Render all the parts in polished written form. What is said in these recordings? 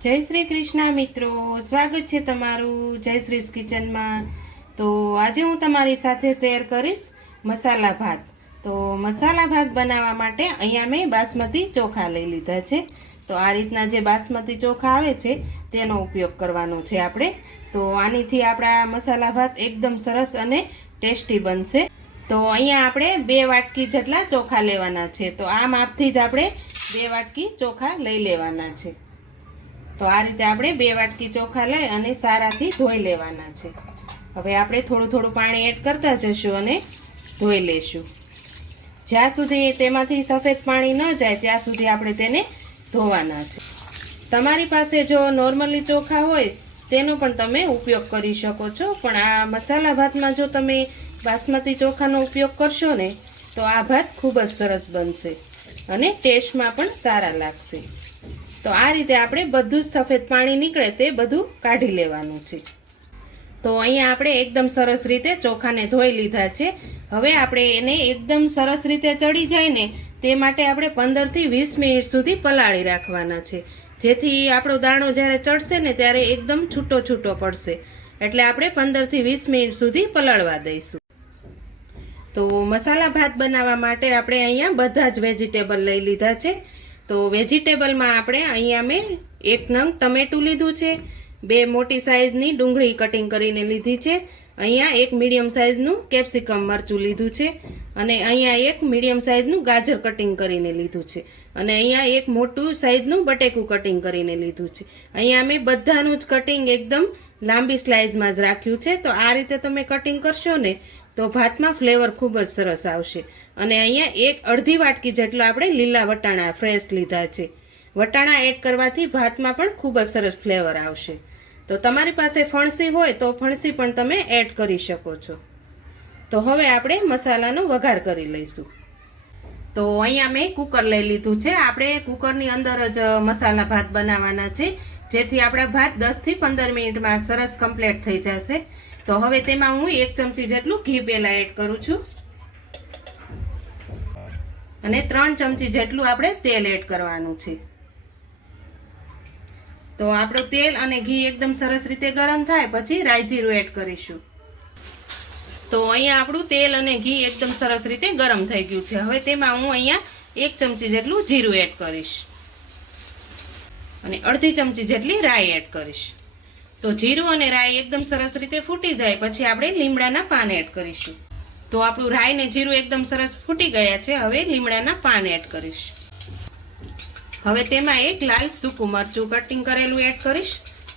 જય શ્રી કૃષ્ણ મિત્રો, સ્વાગત છે તમારું જયશ્રીસ કિચનમાં। તો આજે હું તમારી સાથે શેર કરીશ મસાલા ભાત। તો મસાલા ભાત બનાવવા માટે અહીંયા મેં બાસમતી ચોખા લઈ લીધા છે। તો આ રીતના જે બાસમતી ચોખા આવે છે તેનો ઉપયોગ કરવાનો છે આપણે। તો આનીથી આપણા મસાલા ભાત એકદમ સરસ અને ટેસ્ટી બનશે। તો અહીંયા આપણે 2 વાટકી જેટલા ચોખા લેવાના છે। તો આ માપથી જ આપણે 2 વાટકી ચોખા લઈ લેવાના છે। તો આ રીતે આપણે 2 વાટકી ચોખા લઈ અને સારાથી ધોઈ લેવાના છે। હવે આપણે થોડું થોડું પાણી એડ કરતા જશું અને ધોઈ લેશું। જ્યાં સુધી તેમાંથી સફેદ પાણી ન જાય ત્યાં સુધી આપણે તેને ધોવાના છે। તમારી પાસે જો નોર્મલી ચોખા હોય તેનો પણ તમે ઉપયોગ કરી શકો છો, પણ આ મસાલા ભાતમાં જો તમે બાસમતી ચોખાનો ઉપયોગ કરશો ને તો આ ભાત ખૂબ જ સરસ બનશે અને ટેસ્ટમાં પણ સારા લાગશે। તો આ રીતે આપણે બધું જ સફેદ પાણી નીકળે તે બધું કાઢી લેવાનું છે। તો અહીંયા આપણે એકદમ સરસ રીતે ચોખાને ધોઈ લીધા છે। હવે આપણે એને એકદમ સરસ રીતે ચડી જાય ને તે માટે આપણે 15 થી 20 મિનિટ સુધી પલાળી રાખવાના છે, જેથી આપણો દાણો જ્યારે ચડશે ને ત્યારે એકદમ છૂટો છૂટો પડશે। એટલે આપણે 15 થી 20 મિનિટ સુધી પલાળવા દઈશું। તો મસાલા ભાત બનાવવા માટે આપણે અહીંયા બધા જ વેજીટેબલ લઈ લીધા છે। તો વેજીટેબલમાં આપણે અહીંયા મેં 1 નંગ ટમેટું લીધું છે, 2 મોટી સાઈઝની ડુંગળી કટિંગ કરીને લીધી છે, અહીંયા 1 મીડિયમ સાઈઝનું કેપ્સિકમ મરચું લીધું છે, અને અહીંયા 1 મીડિયમ સાઈઝનું ગાજર કટિંગ કરીને લીધું છે, અને અહીંયા 1 મોટું સાઈઝનું બટેકું કટિંગ કરીને લીધું છે। અહીંયા મેં બધાનું જ કટિંગ એકદમ લાંબી સ્લાઇસમાં જ રાખ્યું છે। તો આ રીતે તમે કટિંગ કરશો ને તો ભાતમાં ફ્લેવર ખૂબ જ સરસ આવશે। અને અહીંયા અડધી વાટકી જેટલો આપણે લીલા વટાણા ફ્રેશ લીધા છે। વટાણા એડ કરવાથી ભાતમાં પણ ખૂબ જ સરસ ફ્લેવર આવશે। તો તમારી પાસે ફણસી હોય તો ફણસી પણ તમે એડ કરી શકો છો। તો હવે આપણે મસાલાનો વઘાર કરી લઈશું। તો અહીંયા મેં કુકર લઈ લીધું છે। આપણે કુકરની અંદર જ મસાલા ભાત બનાવવાના છે, જેથી આપણા ભાત 10 થી 15 મિનિટમાં સરસ કમ્પ્લીટ થઈ જશે। તો હવે તેમાં હું 1 ચમચી જેટલું ઘી પહેલા એડ કરું છું, અને 3 ચમચી જેટલું આપણે તેલ એડ કરવાનું છે। તો આપણું તેલ અને ઘી એકદમ સરસ રીતે ગરમ થાય પછી રાઈ જીરું એડ કરીશું। તો અહીંયા આપણું તેલ અને ઘી એકદમ સરસ રીતે ગરમ થઈ ગયું છે। હવે તેમાં હું અહીંયા 1 ચમચી જેટલું જીરું એડ કરીશ અને અડધી ચમચી જેટલી રાઈ એડ કરીશ। તો જીરું અને રાઈ એકદમ સરસ રીતે ફૂટી જાય પછી આપણે લીમડાના પાન એડ કરીશું। તો આપણું રાઈ ને જીરું એકદમ સરસ ફૂટી ગયા છે। હવે લીમડાના પાન એડ કરીશ। હવે તેમાં 1 લાલ સૂકું મરચું કટિંગ કરેલું એડ કરીશ,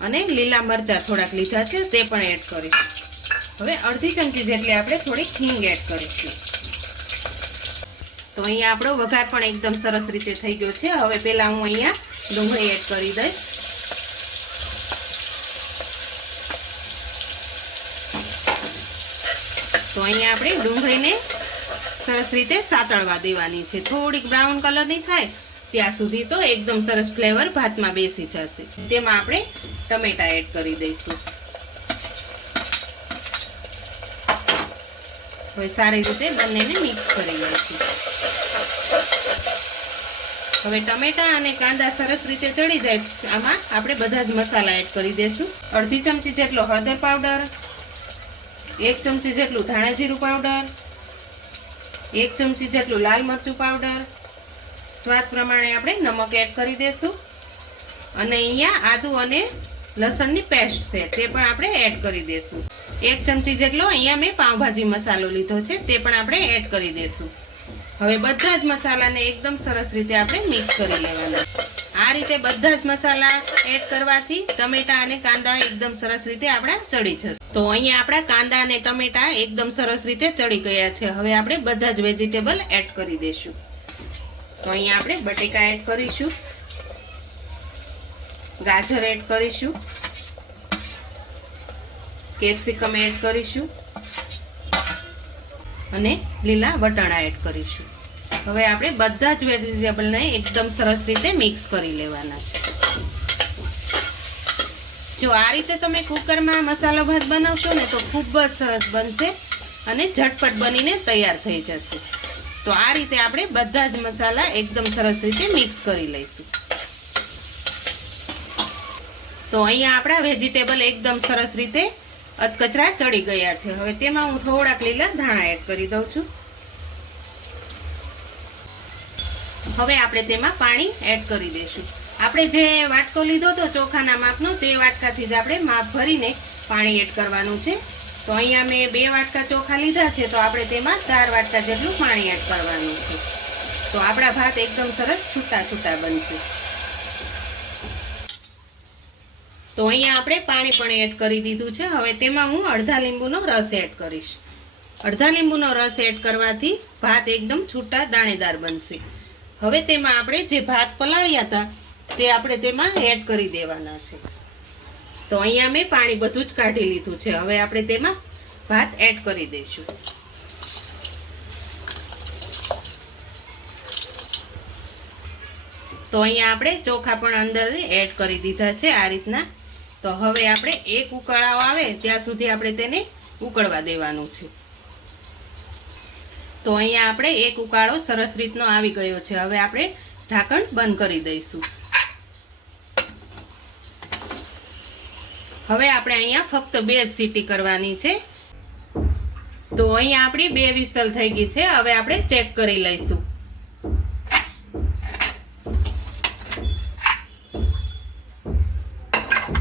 અને લીલા મરચાં થોડાક લીધા છે તે પણ એડ કરીશ। હવે અડધી ચમચી જેટલી આપણે થોડીક હિંગ એડ કરીશું। તો અહીંયા આપણો વઘાર પણ એકદમ સરસ રીતે થઈ ગયો છે। હવે પહેલા હું અહીંયા ડુંગળી એડ કરી દઈશ। તો અહીંયા આપણે ડુંગળીને સરસ રીતે સાતળવા દેવાની છે, થોડીક બ્રાઉન કલરની થાય ત્યાં સુધી તો એકદમ સરસ ફ્લેવર ભાતમાં બેસી જશે। તેમાં આપણે ટમેટા એડ કરી દઈશું। હવે સારી રીતે બંનેને મિક્સ કરી લઈશું। હવે ટમેટા અને કાંદા સરસ રીતે ચડી જાય આમાં આપણે બધા જ મસાલા એડ કરી દઈશું। અડધી ચમચી જેટલો હળદર પાવડર, 1 ચમચી જેટલું ધાણા જીરું પાવડર, 1 ચમચી જેટલું લાલ મરચું પાવડર, સ્વાદ પ્રમાણે આપણે નમક એડ કરી દઈશું, અને અહીંયા આદુ અને લસણની પેસ્ટ છે તે પણ આપણે એડ કરી દઈશું। 1 ચમચી જેટલો અહીંયા મેં પાવભાજી મસાલો લીધો છે તે પણ આપણે એડ કરી દઈશું। હવે બધા જ મસાલાને એકદમ સરસ રીતે આપણે મિક્સ કરી લેવાના। આ રીતે બધા જ મસાલા એડ કરવાથી ટમેટા અને કાંદા એકદમ સરસ રીતે આપણા ચડી જશે। તો અહીંયા આપણા કાંદા અને ટમેટા એકદમ સરસ રીતે ચડી ગયા છે। હવે આપણે બધા જ વેજીટેબલ એડ કરી દઈશું। તો અહીંયા આપણે બટેકા એડ કરીશું, ગાજર એડ કરીશું, કેપ્સિકમ એડ કરીશું, અને લીલા વટાણા એડ કરીશું। હવે આપણે બધા જ વેજીટેબલને એકદમ સરસ રીતે મિક્સ કરી લેવાના છે। જો આ રીતે તમે કુકરમાં મસાલો ભાત બનાવશો ને તો ખૂબ જ સરસ બનશે અને ઝટપટ બનીને તૈયાર થઈ જશે। તો આ રીતે આપણે બધા જ મસાલા એકદમ સરસ રીતે મિક્સ કરી લઈશું। તો અહીંયા આપણા વેજીટેબલ એકદમ સરસ રીતે અધકચરા ચડી ગયા છે. હવે તેમાં હું થોડાક લીલા ધાણા એડ કરી દઉં છું. હવે આપણે તેમાં પાણી એડ કરી દઈશું. આપણે જે વાટકો લીધો તો ચોખાના માપનો તે વાટકાથી જ આપણે માપ ભરીને પાણી એડ કરવાનું છે. તો અહીંયા મેં 2 વાટકા ચોખા લીધા છે, તો આપણે તેમાં 4 વાટકા જેટલું પાણી એડ કરવાનું છે. તો આપણા ભાત એકદમ સરસ છૂટા છૂટા બનશે. તો અહીંયા આપણે પાણી પણ એડ કરી દીધું છે. હવે તેમાં હું અડધા લીંબુનો રસ એડ કરીશ. અડધા લીંબુનો રસ એડ કરવાથી ભાત એકદમ છૂટા દાણેદાર બનશે. હવે તેમાં આપણે જે ભાત પલાળ્યા હતા તે આપણે તેમાં એડ કરી દેવાના છે. તો અહીંયા મેં પાણી બધું જ કાઢી લીધું છે. હવે આપણે તેમાં ભાત એડ કરી દઈશું. તો અહીંયા આપણે ચોખા પણ અંદર એડ કરી દીધા છે આ રીતના. તો હવે આપણે એક ઉકળાવ આવે ત્યાં સુધી આપણે તેને ઉકળવા દેવાનું છે. તો અહીંયા આપણે એક ઉકાળો સરસ રીતનો આવી ગયો છે. હવે આપણે ઢાંકણ બંધ કરી દઈશું. હવે આપણે અહીંયા ફક્ત 2 સીટી કરવાની છે. તો અહીંયા આપણી 2 વિસલ થઈ ગઈ છે. હવે આપણે ચેક કરી લઈશું.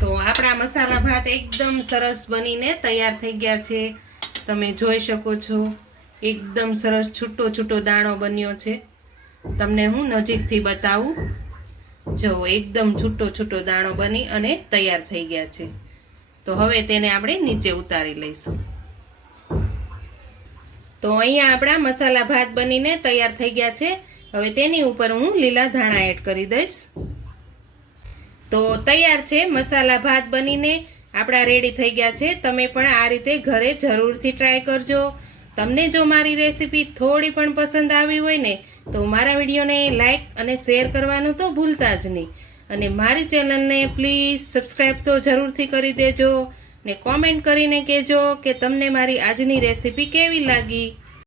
તો આપણા મસાલા ભાત એકદમ સરસ બનીને તૈયાર થઈ ગયા છે. તમે જોઈ શકો છો એકદમ સરસ છૂટો છૂટો દાણો બન્યો છે. તમને હું નજીકથી બતાવું. જો એકદમ છૂટો છૂટો દાણો બની અને તૈયાર થઈ ગયા છે. તો હવે તેને આપણે નીચે ઉતારી લઈશું. તો અહીંયા આપણા મસાલા ભાત બનીને તૈયાર થઈ ગયા છે. હવે તેની ઉપર હું લીલા ધાણા એડ કરી દઈશ. તો તૈયાર છે મસાલા ભાત બનીને આપણા રેડી થઈ ગયા છે. તમે પણ આ રીતે ઘરે જરૂરથી ટ્રાય કરજો. તમને જો મારી રેસીપી થોડી પણ પસંદ આવી હોય ને તો મારા વિડીયોને લાઈક અને શેર કરવાનું તો ભૂલતા જ નહીં. અને મારી ચેનલને પ્લીઝ સબસ્ક્રાઈબ તો જરૂરથી કરી દેજો ને કોમેન્ટ કરીને કહેજો કે તમને મારી આજની રેસીપી કેવી લાગી.